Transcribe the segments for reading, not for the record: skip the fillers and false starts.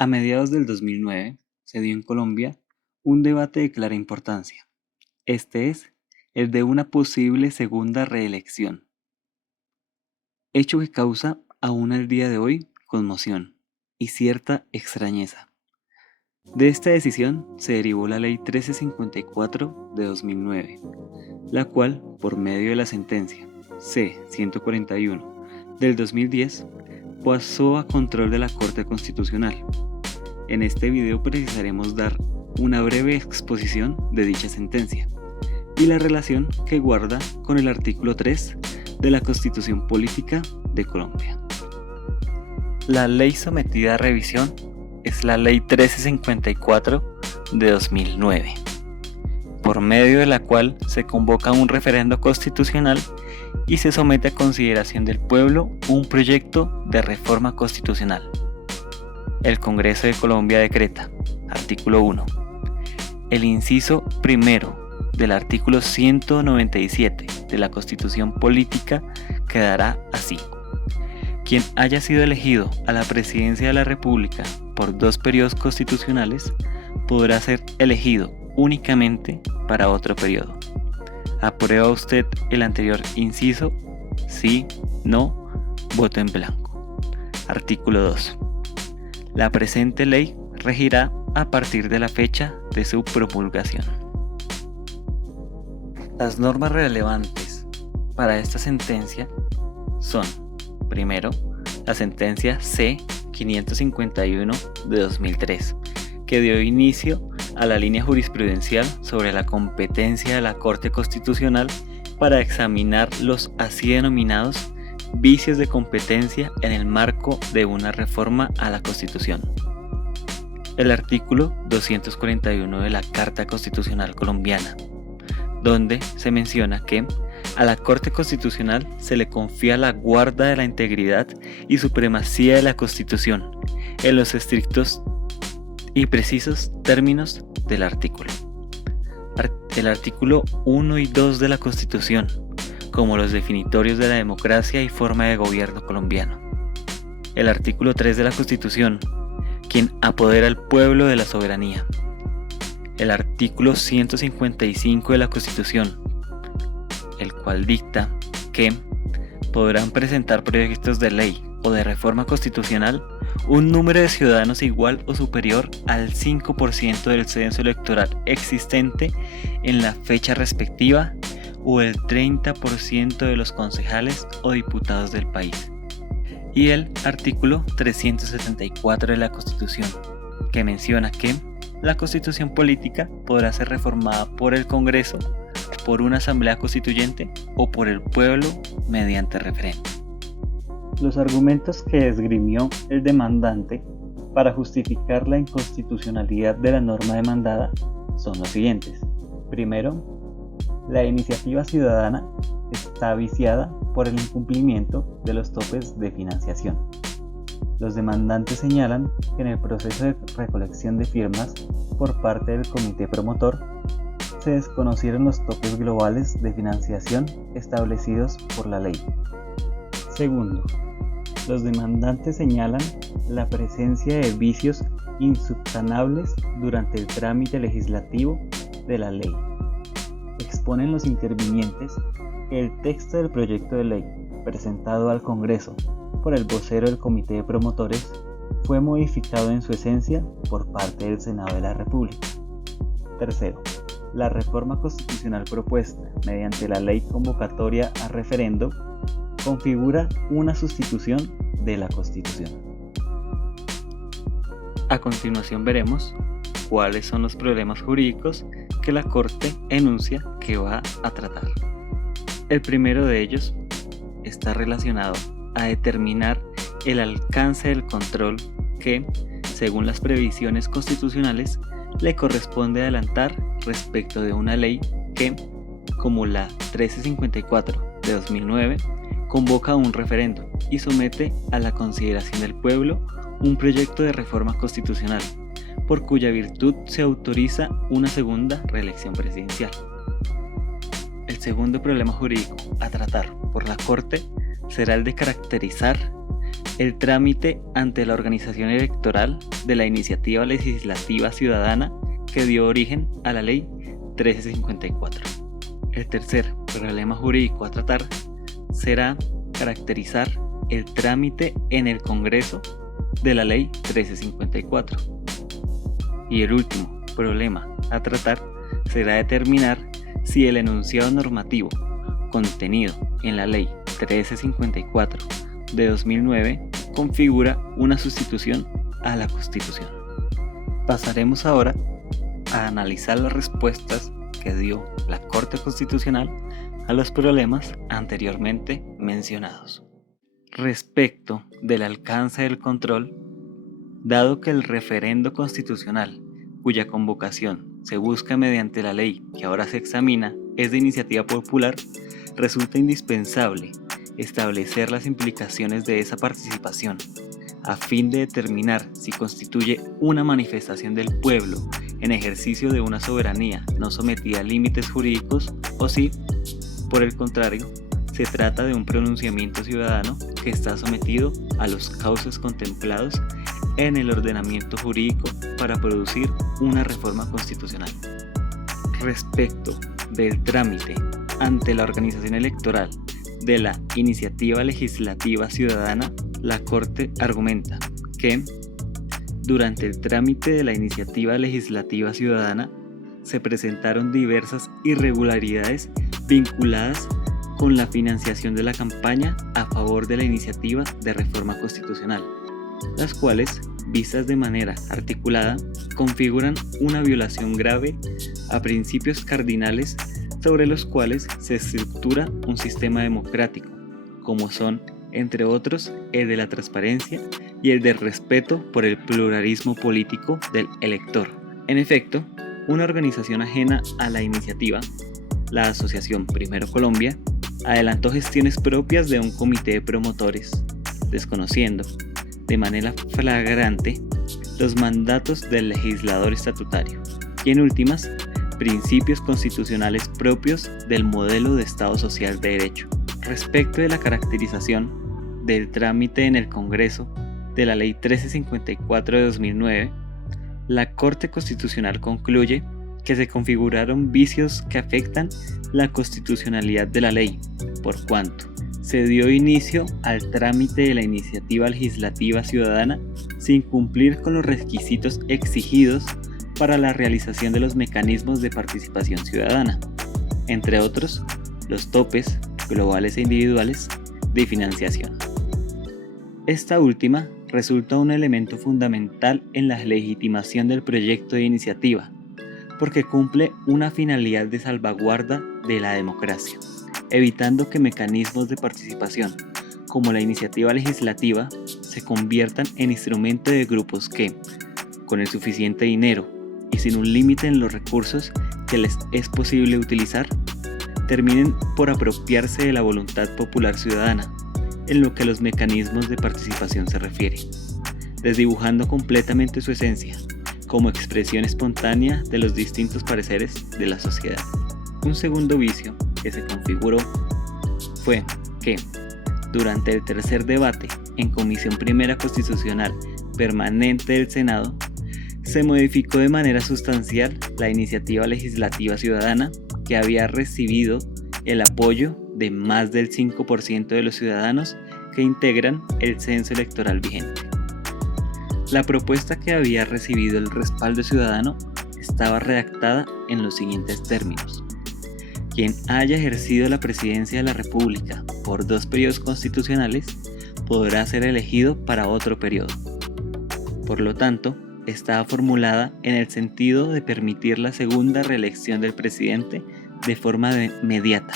A mediados del 2009 se dio en Colombia un debate de clara importancia. Este es el de una posible segunda reelección, hecho que causa aún al día de hoy conmoción y cierta extrañeza. De esta decisión se derivó la Ley 1354 de 2009, la cual, por medio de la sentencia C-141 del 2010, pasó a control de la Corte Constitucional. En este video precisaremos dar una breve exposición de dicha sentencia y la relación que guarda con el artículo 3 de la Constitución Política de Colombia. La ley sometida a revisión es la Ley 1354 de 2009, por medio de la cual se convoca un referendo constitucional y se somete a consideración del pueblo un proyecto de reforma constitucional. El Congreso de Colombia decreta, artículo 1, el inciso primero del artículo 197 de la Constitución Política quedará así: quien haya sido elegido a la presidencia de la República por 2 periodos constitucionales podrá ser elegido únicamente para otro periodo. ¿Aprueba usted el anterior inciso? Sí, no, voto en blanco. Artículo 2. La presente ley regirá a partir de la fecha de su promulgación. Las normas relevantes para esta sentencia son: primero, la sentencia C-551 de 2003, que dio inicio a la línea jurisprudencial sobre la competencia de la Corte Constitucional para examinar los así denominados vicios de competencia en el marco de una reforma a la Constitución. El artículo 241 de la Carta Constitucional Colombiana, donde se menciona que a la Corte Constitucional se le confía la guarda de la integridad y supremacía de la Constitución en los estrictos y precisos términos del artículo. El artículo 1 y 2 de la Constitución, como los definitorios de la democracia y forma de gobierno colombiano. El artículo 3 de la Constitución, quien apodera al pueblo de la soberanía. El artículo 155 de la Constitución, el cual dicta que podrán presentar proyectos de ley o de reforma constitucional un número de ciudadanos igual o superior al 5% del censo electoral existente en la fecha respectiva o el 30% de los concejales o diputados del país. Y el artículo 374 de la Constitución, que menciona que la Constitución Política podrá ser reformada por el Congreso, por una Asamblea Constituyente o por el pueblo mediante referéndum. Los argumentos que esgrimió el demandante para justificar la inconstitucionalidad de la norma demandada son los siguientes. Primero, la iniciativa ciudadana está viciada por el incumplimiento de los topes de financiación. Los demandantes señalan que en el proceso de recolección de firmas por parte del comité promotor se desconocieron los topes globales de financiación establecidos por la ley. Segundo, los demandantes señalan la presencia de vicios insubsanables durante el trámite legislativo de la ley. Exponen los intervinientes que el texto del proyecto de ley presentado al Congreso por el vocero del Comité de Promotores fue modificado en su esencia por parte del Senado de la República. Tercero, la reforma constitucional propuesta mediante la ley convocatoria a referendo configura una sustitución de la Constitución. A continuación veremos cuáles son los problemas jurídicos que la Corte enuncia que va a tratar. El primero de ellos está relacionado a determinar el alcance del control que, según las previsiones constitucionales, le corresponde adelantar respecto de una ley que, como la 1354 de 2009, convoca un referendo y somete a la consideración del pueblo un proyecto de reforma constitucional, por cuya virtud se autoriza una segunda reelección presidencial. El segundo problema jurídico a tratar por la Corte será el de caracterizar el trámite ante la organización electoral de la iniciativa legislativa ciudadana que dio origen a la Ley 1354. El tercer problema jurídico a tratar será caracterizar el trámite en el Congreso de la Ley 1354. Y el último problema a tratar será determinar si el enunciado normativo contenido en la Ley 1354 de 2009 configura una sustitución a la Constitución. Pasaremos ahora a analizar las respuestas que dio la Corte Constitucional a los problemas anteriormente mencionados. Respecto del alcance del control, dado que el referendo constitucional, cuya convocación se busca mediante la ley que ahora se examina, es de iniciativa popular, resulta indispensable establecer las implicaciones de esa participación, a fin de determinar si constituye una manifestación del pueblo en ejercicio de una soberanía no sometida a límites jurídicos o si, por el contrario, se trata de un pronunciamiento ciudadano que está sometido a los cauces contemplados en el ordenamiento jurídico para producir una reforma constitucional. Respecto del trámite ante la organización electoral de la iniciativa legislativa ciudadana, la Corte argumenta que durante el trámite de la iniciativa legislativa ciudadana se presentaron diversas irregularidades vinculadas con la financiación de la campaña a favor de la iniciativa de reforma constitucional, las cuales, vistas de manera articulada, configuran una violación grave a principios cardinales sobre los cuales se estructura un sistema democrático, como son, entre otros, el de la transparencia y el del respeto por el pluralismo político del elector. En efecto, una organización ajena a la iniciativa, la Asociación Primero Colombia, adelantó gestiones propias de un comité de promotores, desconociendo, de manera flagrante, los mandatos del legislador estatutario y, en últimas, principios constitucionales propios del modelo de Estado Social de Derecho. Respecto de la caracterización del trámite en el Congreso de la Ley 1354 de 2009, la Corte Constitucional concluye que se configuraron vicios que afectan la constitucionalidad de la ley, por cuanto se dio inicio al trámite de la iniciativa legislativa ciudadana sin cumplir con los requisitos exigidos para la realización de los mecanismos de participación ciudadana, entre otros, los topes globales e individuales de financiación. Esta última resulta un elemento fundamental en la legitimación del proyecto de iniciativa, porque cumple una finalidad de salvaguarda de la democracia, evitando que mecanismos de participación, como la iniciativa legislativa, se conviertan en instrumento de grupos que, con el suficiente dinero y sin un límite en los recursos que les es posible utilizar, terminen por apropiarse de la voluntad popular ciudadana, en lo que a los mecanismos de participación se refiere, desdibujando completamente su esencia, como expresión espontánea de los distintos pareceres de la sociedad. Un segundo vicio que se configuró fue que, durante el tercer debate en Comisión Primera Constitucional Permanente del Senado, se modificó de manera sustancial la iniciativa legislativa ciudadana que había recibido el apoyo de más del 5% de los ciudadanos que integran el censo electoral vigente. La propuesta que había recibido el respaldo ciudadano estaba redactada en los siguientes términos: quien haya ejercido la presidencia de la República por 2 periodos constitucionales podrá ser elegido para otro periodo. Por lo tanto, estaba formulada en el sentido de permitir la segunda reelección del presidente de forma inmediata,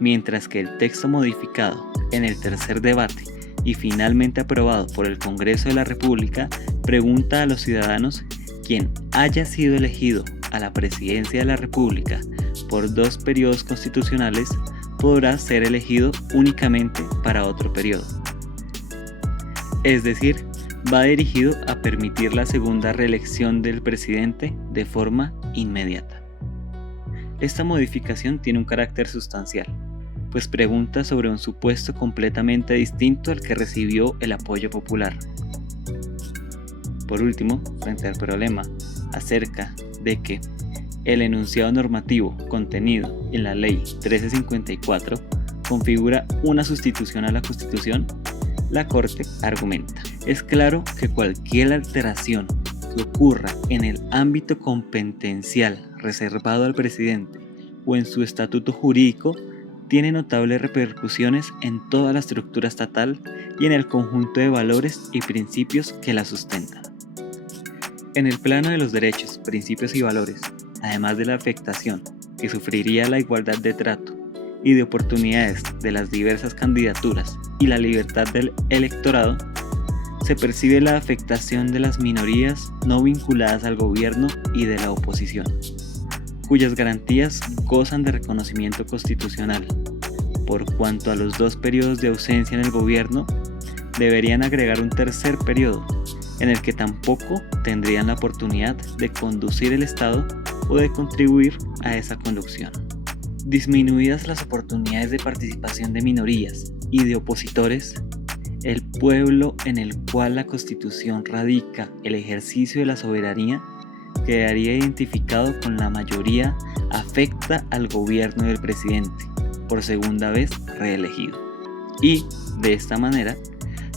mientras que el texto modificado en el tercer debate y finalmente aprobado por el Congreso de la República pregunta a los ciudadanos: quien haya sido elegido a la presidencia de la República por 2 periodos constitucionales podrá ser elegido únicamente para otro periodo. Es decir, va dirigido a permitir la segunda reelección del presidente de forma inmediata. Esta modificación tiene un carácter sustancial, pues pregunta sobre un supuesto completamente distinto al que recibió el apoyo popular. Por último, frente al problema acerca de que el enunciado normativo contenido en la Ley 1354 configura una sustitución a la Constitución, la Corte argumenta: es claro que cualquier alteración que ocurra en el ámbito competencial reservado al presidente o en su estatuto jurídico tiene notables repercusiones en toda la estructura estatal y en el conjunto de valores y principios que la sustentan. En el plano de los derechos, principios y valores, además de la afectación que sufriría la igualdad de trato y de oportunidades de las diversas candidaturas y la libertad del electorado, se percibe la afectación de las minorías no vinculadas al gobierno y de la oposición, cuyas garantías gozan de reconocimiento constitucional. Por cuanto a los 2 periodos de ausencia en el gobierno, deberían agregar un tercer periodo, en el que tampoco tendrían la oportunidad de conducir el Estado o de contribuir a esa conducción. Disminuidas las oportunidades de participación de minorías y de opositores, el pueblo en el cual la Constitución radica el ejercicio de la soberanía quedaría identificado con la mayoría afecta al gobierno del presidente, por segunda vez reelegido. Y, de esta manera,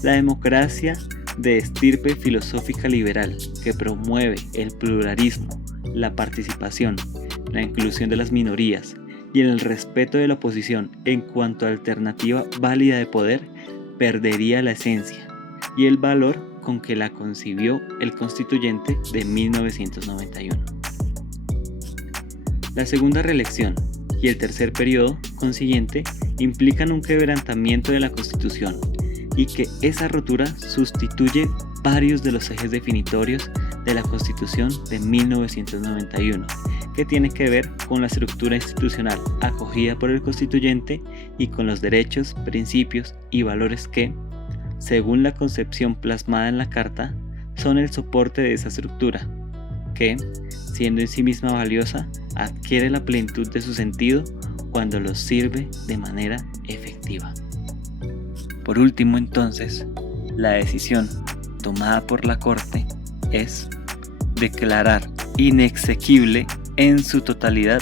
la democracia de estirpe filosófica liberal que promueve el pluralismo, la participación, la inclusión de las minorías y el respeto de la oposición en cuanto a alternativa válida de poder, perdería la esencia y el valor con que la concibió el constituyente de 1991. La segunda reelección y el tercer periodo consiguiente implican un quebrantamiento de la Constitución y que esa rotura sustituye varios de los ejes definitorios de la Constitución de 1991, que tiene que ver con la estructura institucional acogida por el constituyente y con los derechos, principios y valores que, según la concepción plasmada en la Carta, son el soporte de esa estructura, que, siendo en sí misma valiosa, adquiere la plenitud de su sentido cuando los sirve de manera efectiva. Por último, entonces, la decisión tomada por la Corte es declarar inexequible en su totalidad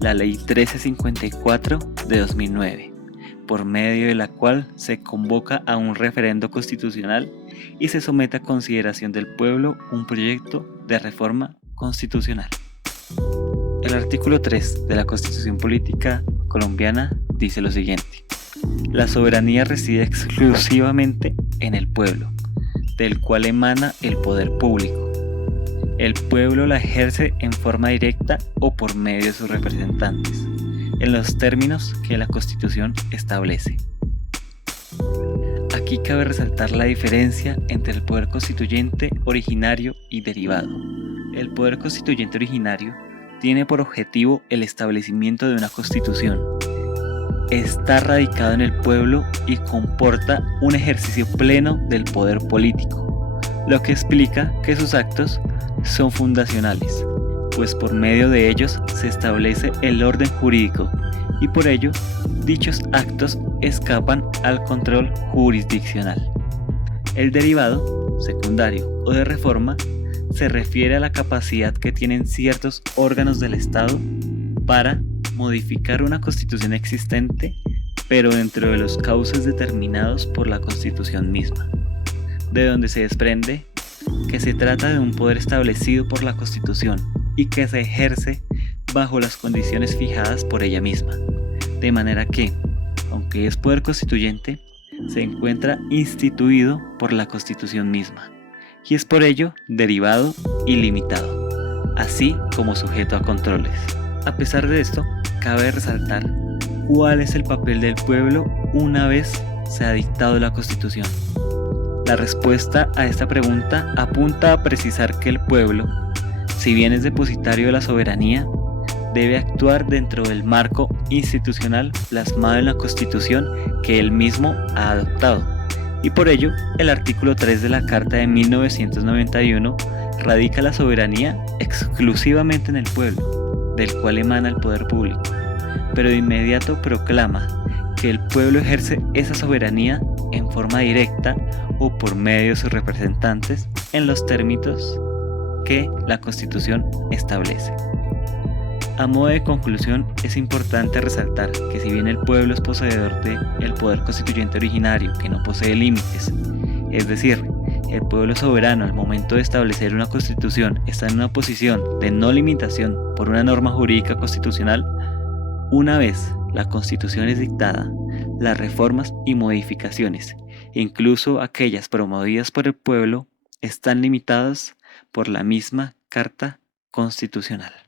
la Ley 1354 de 2009, por medio de la cual se convoca a un referendo constitucional y se somete a consideración del pueblo un proyecto de reforma constitucional. El artículo 3 de la Constitución Política Colombiana dice lo siguiente: la soberanía reside exclusivamente en el pueblo, del cual emana el poder público. El pueblo la ejerce en forma directa o por medio de sus representantes, en los términos que la Constitución establece. Aquí cabe resaltar la diferencia entre el poder constituyente originario y derivado. El poder constituyente originario tiene por objetivo el establecimiento de una constitución. Está radicado en el pueblo y comporta un ejercicio pleno del poder político, lo que explica que sus actos son fundacionales, pues por medio de ellos se establece el orden jurídico y por ello dichos actos escapan al control jurisdiccional. El derivado, secundario o de reforma se refiere a la capacidad que tienen ciertos órganos del Estado para modificar una constitución existente, pero dentro de los cauces determinados por la Constitución misma, de donde se desprende que se trata de un poder establecido por la Constitución y que se ejerce bajo las condiciones fijadas por ella misma, de manera que, aunque es poder constituyente, se encuentra instituido por la Constitución misma, y es por ello derivado y limitado, así como sujeto a controles. A pesar de esto, cabe resaltar cuál es el papel del pueblo una vez se ha dictado la Constitución. La respuesta a esta pregunta apunta a precisar que el pueblo, si bien es depositario de la soberanía, debe actuar dentro del marco institucional plasmado en la Constitución que él mismo ha adoptado. Y por ello, el artículo 3 de la Carta de 1991 radica la soberanía exclusivamente en el pueblo, del cual emana el poder público, pero de inmediato proclama que el pueblo ejerce esa soberanía en forma directa o por medio de sus representantes en los términos que la Constitución establece. A modo de conclusión, es importante resaltar que si bien el pueblo es poseedor del poder constituyente originario que no posee límites, es decir, el pueblo soberano al momento de establecer una constitución está en una posición de no limitación por una norma jurídica constitucional, una vez la constitución es dictada, las reformas y modificaciones, incluso aquellas promovidas por el pueblo, están limitadas por la misma Carta Constitucional.